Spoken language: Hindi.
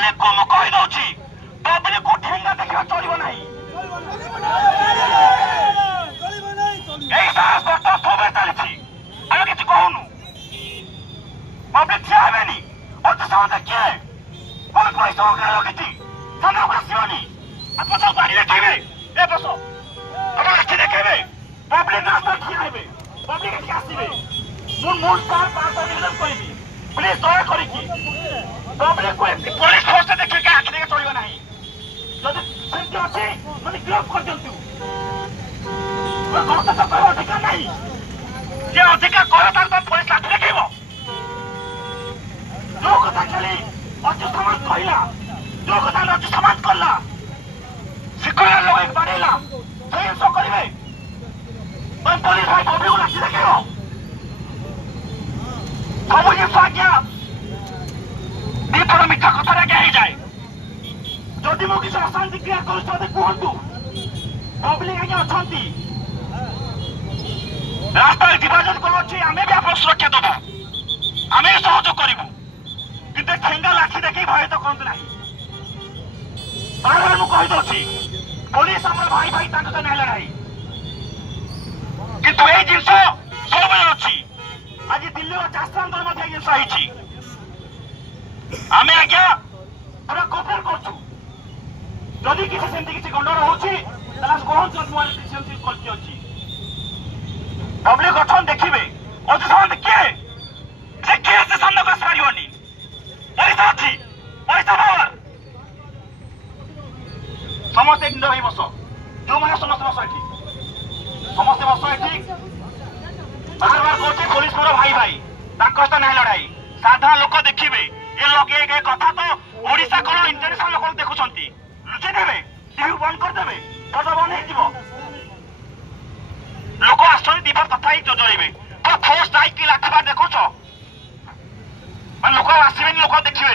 पब्लिक को मु कहि दउची पब्लिक को ठेंगा देखियो चलिबो नाही ए साहस बर्ता सोबे चलिछि आमे किछ कहूनु पब्लिक छाबेनी और तो सामने के कोन कोई सोगा रखिछि सामने बसियोनी आप तो गाड़ी देखिबे ए बसो अब आखि देखिबे पब्लिक रास्ता खियाइबे पब्लिक के आसीबे मुन सार पास निवेदन करिबी प्लीज दया करिकि पब्लिक को पुलिस फोर्स देखि के आखि देखे चलिबो नाही जदि सेंटी अछि माने गिरफ कर दियंतु और गलत तो कोई अधिकार नहीं जे अधिकार करे तार तो पुलिस आखि देखिबो जो कथा चली अति समाज कहिला जो कथा अति समाज करला सिकुलर लोग एक बाड़ेला सही सो करिवे तो पुलिस भाई पब्लिक को आखि देखिबो सब जिन आज्ञा दीपर मिठा कथा कही जाए जदि मु किसी अशांति क्रिया करुँ कहतु पब्लिक आज्ञा अच्छा रास्ता डिवाजन कौन अच्छी आम भी आप सुरक्षा दबु आम सहयोग करूँ कि ठेंगा लाठी देखिए भयभीत करते ना बार बार मुझे पुलिस आम भाई भाई तो ना किंतु ये जिन सब अच्छी आज दिल्ली चाषांदोलन जिन आम आज्ञा पूरा कोपरेट करूँ जदि किसी सेमती किसी गंडर होची कौन गलती अच्छी पब्लिक अच्छा देखिए और समझे किए से सामने को आसपारी पैसा अच्छी पैसा पावर समस्त एक भाई बस जो मैंने समस्त बस ये समस्त बस ये बार बार कहते पुलिस मोर भाई भाई सहित ना लड़ाई साधारण लोक देखिए ये लगे कथा तो ओडिशा कौन इंटरनेशनल लोक देखुं लुचेदेवे टीवी बंद करदे कथा बंद हो लोक आसर दीबार कथा ही जड़े पूरा फोर्स दायी लाखिबार देखुच मैं लोक आसबे लोक देखिए